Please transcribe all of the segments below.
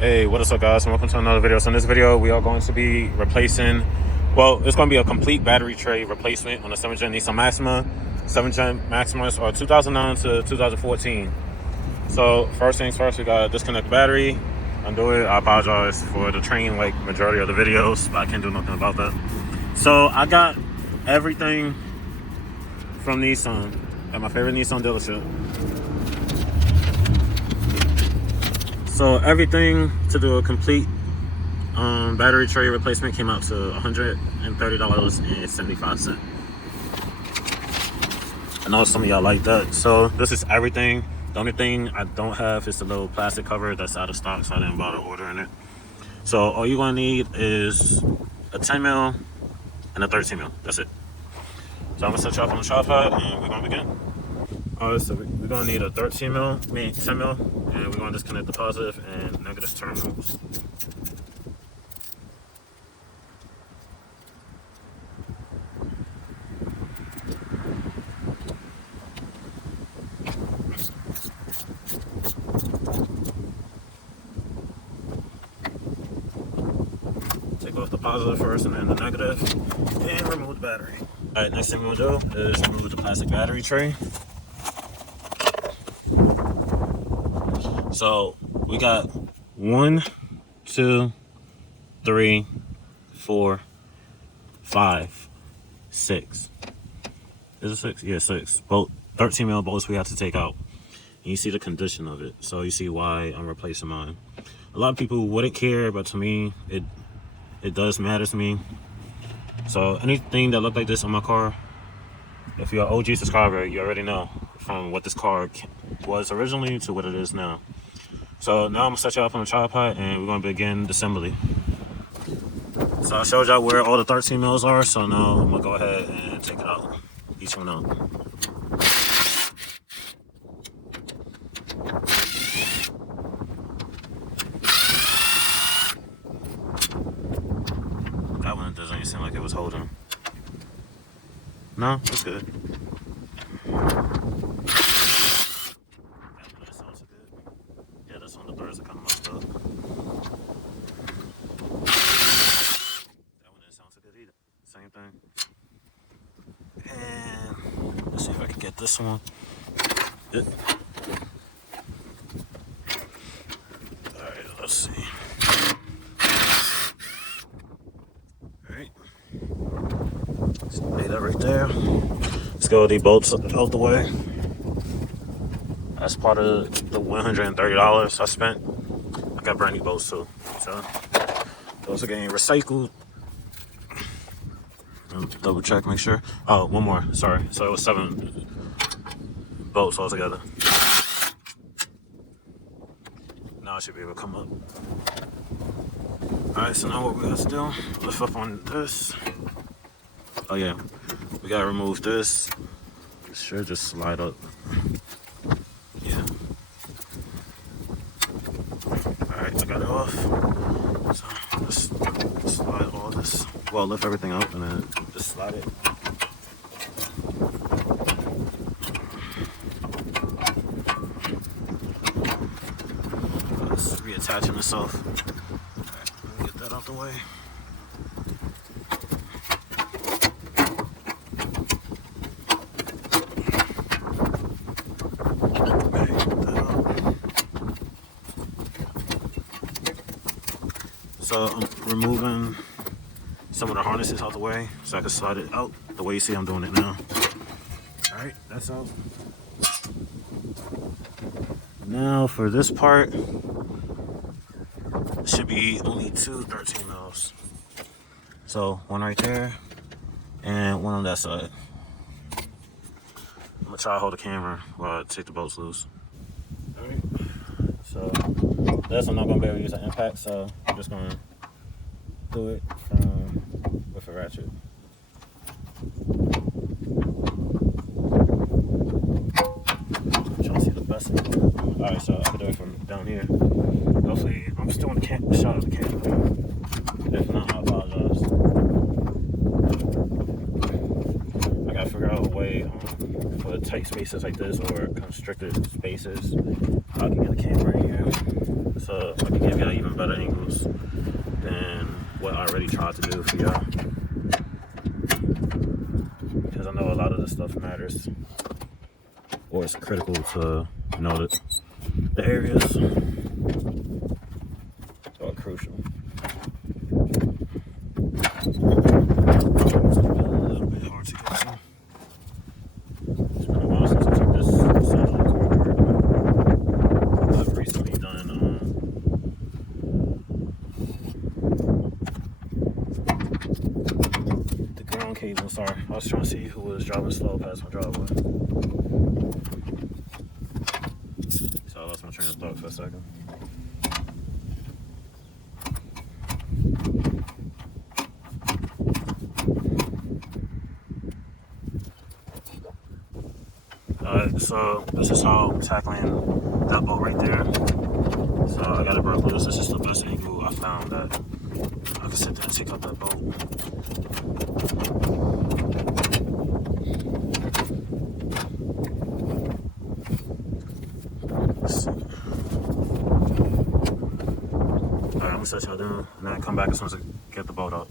Hey, what is up, guys, and welcome to another video. So in this video we are going to be replacing, well, it's going to be a complete battery tray replacement on the 7th gen Nissan Maxima. 7th gen Maximas are 2009 to 2014. So first things first, we got to disconnect the battery, undo it. I apologize for the train like majority of the videos, but I can't do nothing about that. So I got everything from Nissan at my favorite Nissan dealership. So everything to do a complete battery tray replacement came out to $130.75. I know some of y'all like that. So this is everything. The only thing I don't have is the little plastic cover that's out of stock, so I didn't bother ordering it. So all you're gonna need is a 10 mil and a 13 mil. That's it. So I'm gonna set you up on the tripod and we're gonna begin. Alright, so we're gonna need a 10 mil, and we're gonna disconnect the positive and negative terminals. Take off the positive first and then the negative, and remove the battery. Alright, next thing we'll do is remove the plastic battery tray. So we got 1, 2, 3, 4, 5, 6. Is it 6? Yeah, 6. Both 13 mil bolts we have to take out. And you see the condition of it, so you see why I'm replacing mine. A lot of people wouldn't care, but to me, it does matter to me. So anything that looked like this on my car, if you're an OG subscriber, you already know from what this car was originally to what it is now. So now I'm gonna set you up on the tripod and we're gonna begin the assembly. So I showed y'all where all the 13 mils are, so now I'm gonna go ahead and take it out, each one out. That one doesn't even seem like it was holding. No, it's good. Same thing. And let's see if I can get this one. Yep. Alright, let's see. Alright. So lay that right there. Let's go with the bolts out the way. That's part of the $130 I spent. I got brand new bolts too. So those are getting recycled. Double check, make sure. Oh, one more, sorry. So it was 7 bolts altogether. Now I should be able to come up. Alright, so now what we got to do, lift up on this. Oh yeah, we gotta remove this. It should just slide up. Yeah. Alright, I got it off. So just slide all this. Well, lift everything up and then just slide it. It's reattaching itself. Alright, let me get that out the way. So I'm removing some of the harnesses out the way so I can slide it out the way you see I'm doing it now. Alright, that's out. Now for this part, it should be only 2 13 mils. So one right there and one on that side. I'm gonna try to hold the camera while I take the bolts loose. Alright, so this I'm not gonna be able to use an impact, so I'm just gonna do it from with a ratchet. I'm trying to see the best of it. Alright, so I can do it from down here. Hopefully I'm still in the shot of the camera. If not, I apologize. I gotta figure out a way for tight spaces like this or constricted spaces. I can get the camera in here. So so I can give y'all even better angles than what I already tried to do for y'all. Because I know a lot of this stuff matters, or it's critical to know that the areas are crucial. It's a little bit hard to get to. It's been a while since I took this side of the car. I've recently done the ground cable. Sorry, I was trying to see who was driving slow past my driveway. So I lost my train of thought for a second. Alright, so this is how I'm tackling that bolt right there. So I got it broke loose. This is the best angle I found that I can sit there and take out that bolt. Alright, I'm gonna set y'all down and then come back as soon as I get the bolt out.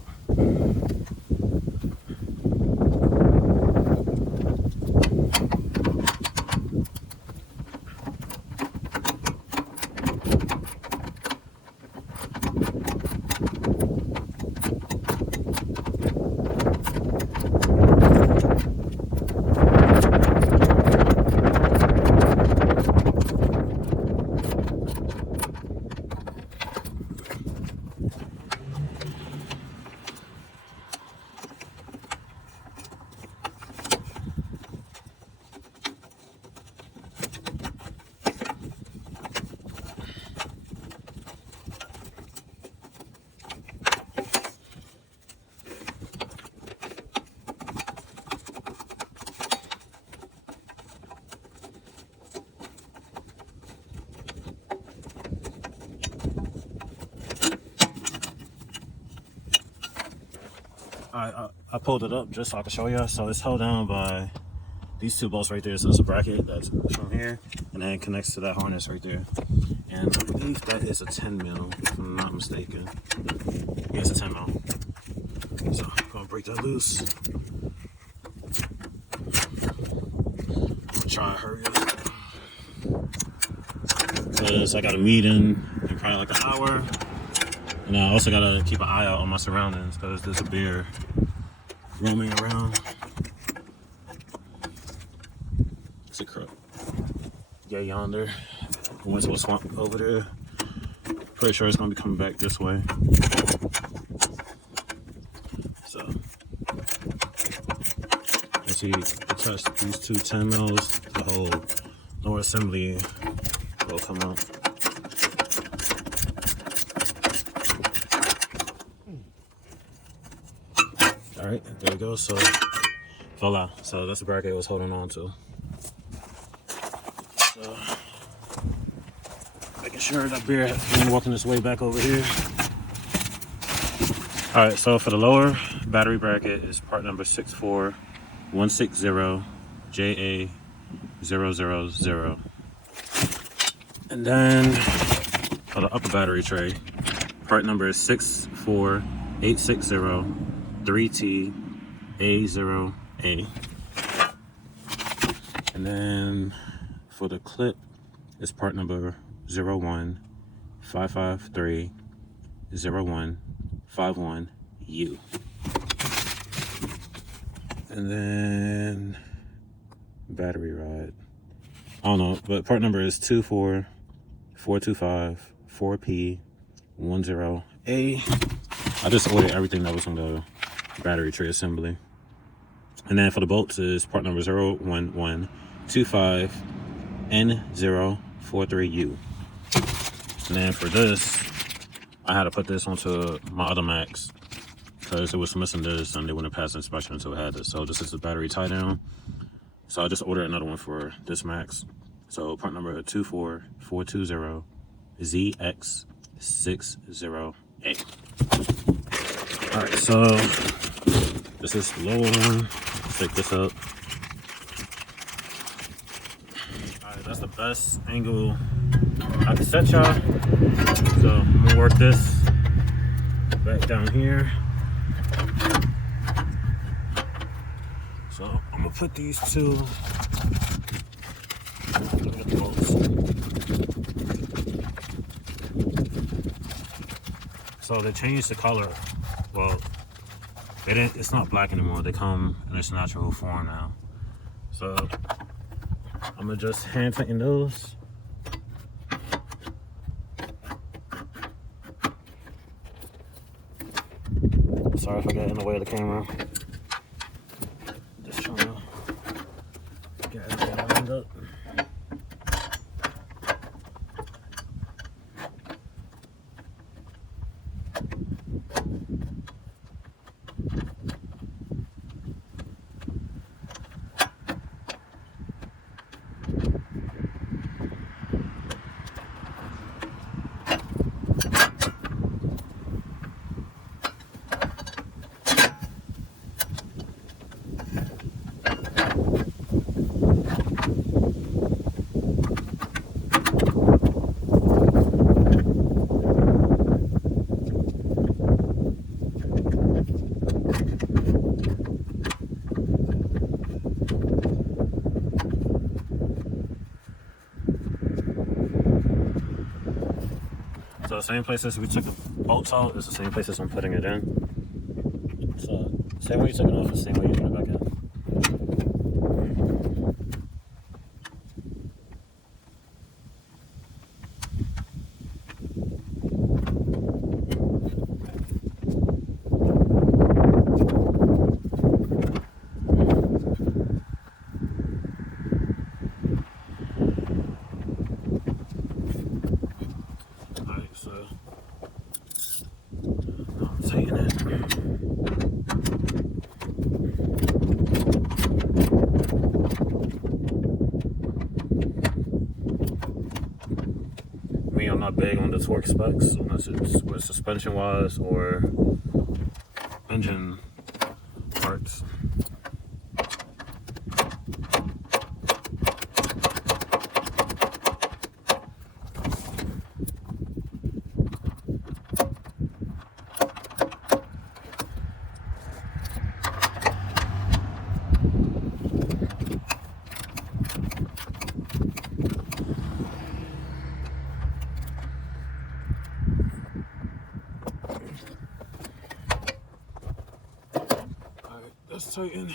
I pulled it up just so I can show you. So it's held down by these two bolts right there. So it's a bracket that's from here and then it connects to that harness right there. And I believe that is a 10 mil, if I'm not mistaken. Yeah, it's a 10 mil. So I'm gonna break that loose. I'm gonna try to hurry up, because I got a meeting in probably like an hour. And I also gotta keep an eye out on my surroundings because there's a bear roaming around. It's a crook. Yeah, yonder. Went to a swamp over there. Pretty sure it's gonna be coming back this way. So, as he attached these two 10 mils, the whole lower assembly will come out. Alright, there we go. So, voila. So that's the bracket I was holding on to. So, making sure that bear ain't walking his way back over here. Alright, so for the lower battery bracket is part number 64160JA000. And then for the upper battery tray, part number is 64860-3T-A0A. And then for the clip is part number 015530151U. And then battery rod, I don't know, but part number is 24425-4P10A. I just ordered everything that was on the battery tray assembly. And then for the bolts is part number 01125N043U. And then for this, I had to put this onto my other Max because it was missing this and they wouldn't pass inspection until it had this. So this is the battery tie down. So I just ordered another one for this Max. So part number 24420ZX60A. Alright, so this is the lower one. Let's take this up. Alright, that's the best angle I can set y'all. So I'm gonna work this back down here. So I'm gonna put these two. Let me get the bolts. So they changed the color. Well, they didn't. It's not black anymore. They come in its natural form now. So I'm gonna just hand tighten those. Sorry if I get in the way of the camera. Just trying to get everything lined up. So the same places we took the bolts out is the same places I'm putting it in. So same way you took it off, the same way you put it back in. I'm not big on the torque specs unless it's with suspension wise or engine parts. That's tighten.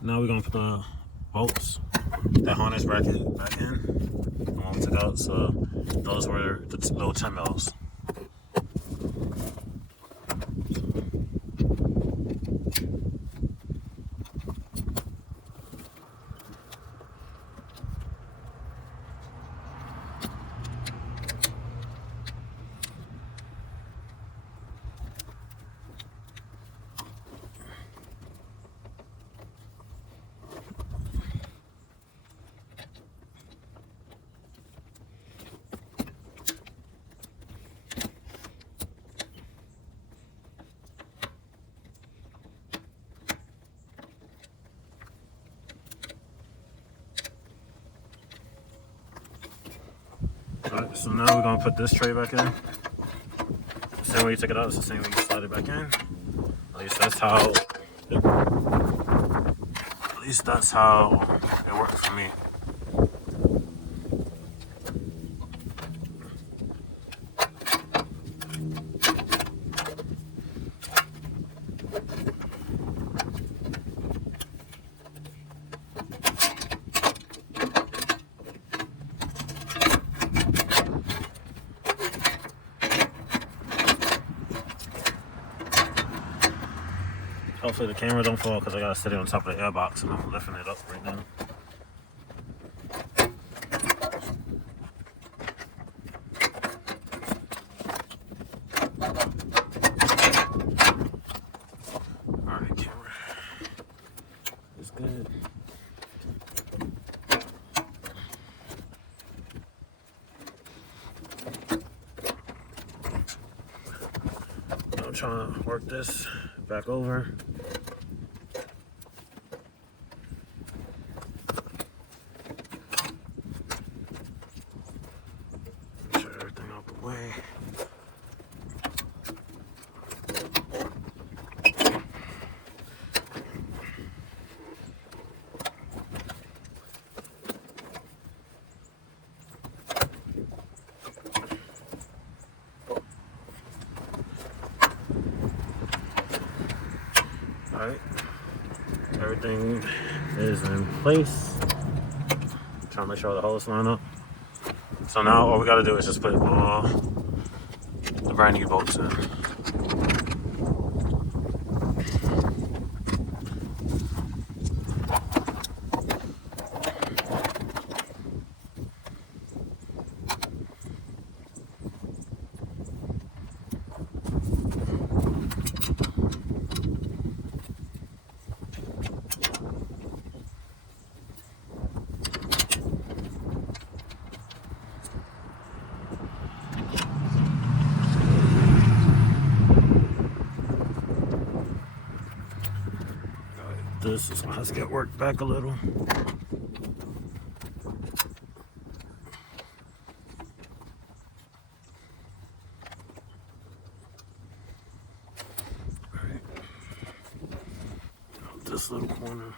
Now we're gonna put the bolts, the harness bracket back in. The one we took out. So those were the little 10 mils. Alright, so now we're gonna put this tray back in. The same way you took it out, it's the same way you slide it back in. At least that's how it worked for me. Hopefully the camera don't fall because I gotta sit it on top of the airbox and I'm lifting it up right now. Alright, camera. It's good. I'm trying to work this back over. way. Alright, everything is in place. I'm trying to make sure all the holes line up. So now all we gotta do is just put all the brand new bolts in. This is gonna have to get worked back a little. Alright. This little corner.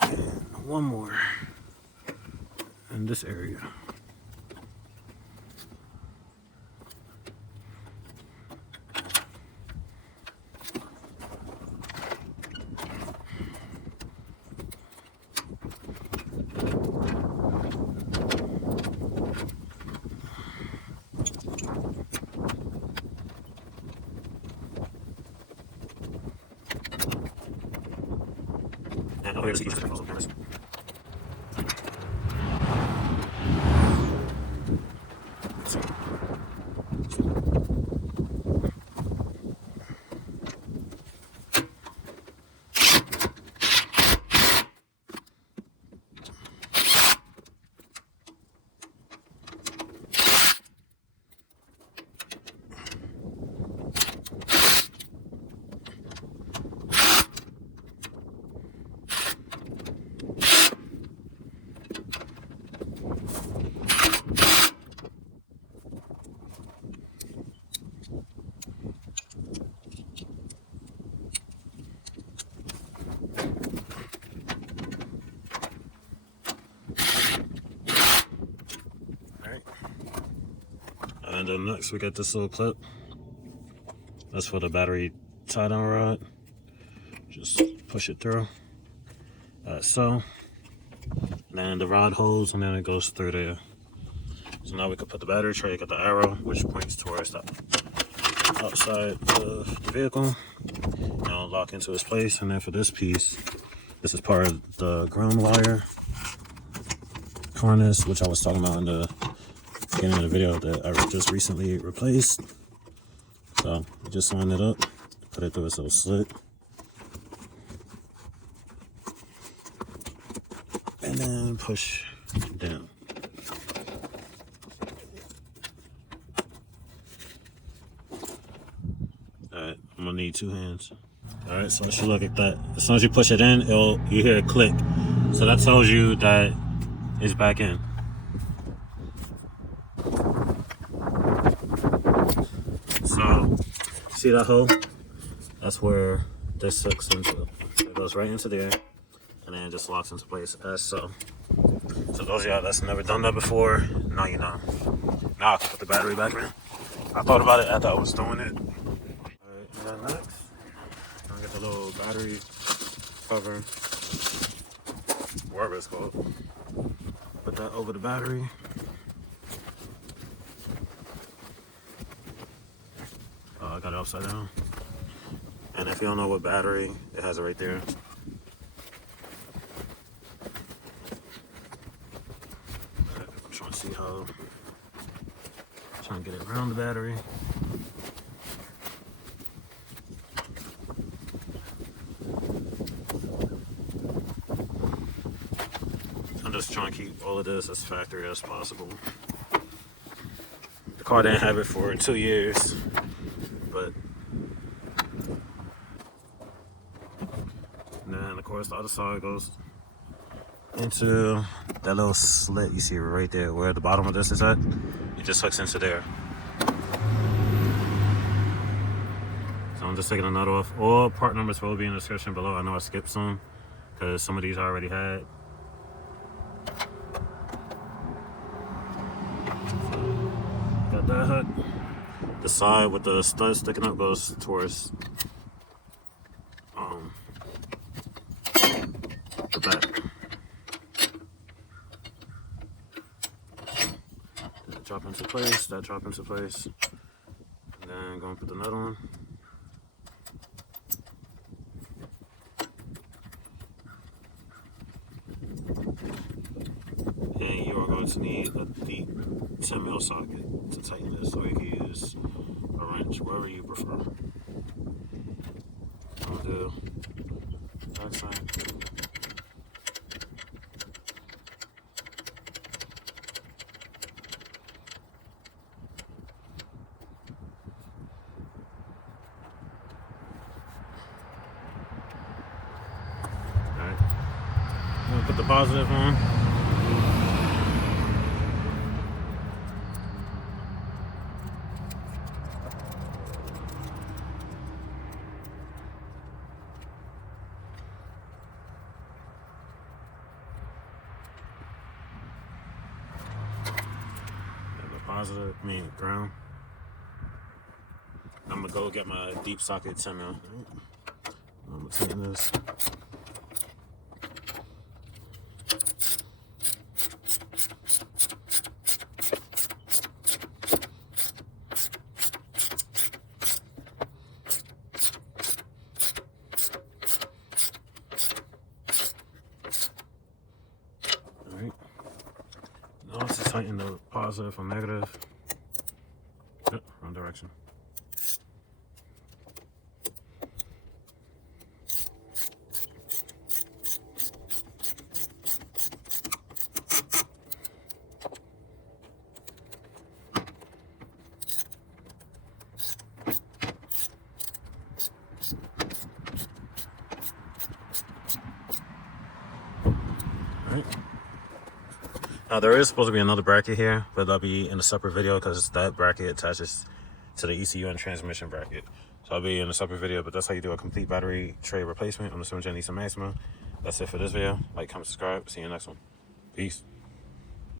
And one more in this area. And over here, the ski also cameras. And then next we get this little clip. That's for the battery tie-down rod. Just push it through. So. And then the rod holds and then it goes through there. So now we can put the battery tray, got the arrow, which points towards the outside of the vehicle. Now lock into its place. And then for this piece, this is part of the ground wire harness, which I was talking about in the beginning of the video that I just recently replaced. So you just line it up, put it through its little slit, and then push down. Alright, I'm gonna need 2 hands. Alright, so as you look at that, as soon as you push it in, you hear it click. So that tells you that it's back in. So, see that hole? That's where this sucks into. It goes right into there, and then it just locks into place as so. So those of y'all that's never done that before, now you know. Now I can put the battery back in. I thought about it after I was doing it. Alright, and then next, I get the little battery cover, whatever it's called. Put that over the battery. I got it upside down. And if you don't know what battery, it has it right there. I'm trying to see how, trying to get it around the battery. I'm just trying to keep all of this as factory as possible. The car didn't have it for 2 years. But and then of course the other side goes into that little slit you see right there where the bottom of this is at. It just hooks into there. So I'm just taking a nut off. All part numbers will be in the description below. I know I skipped some because some of these I already had. Got that hook. The side with the stud sticking up goes towards the back. That drop into place, that drop into place. And then go and put the nut on. And you are going to need a deep 10mm socket to tighten this, or you can use a wrench, whatever you prefer. I'll do back side. Alright. I'm gonna put the positive on. Positive, ground. I'm gonna go get my deep socket 10mm. I'm gonna tighten this. Alright. Now let's just tighten the positive from negative. Yep, wrong direction. Alright. Now there is supposed to be another bracket here, but that'll be in a separate video because that bracket attaches to the ECU and transmission bracket. So I'll be in a separate video, but that's how you do a complete battery tray replacement on the 7th gen Nissan Maxima. That's it for this video. Like, comment, subscribe. See you in the next one. Peace.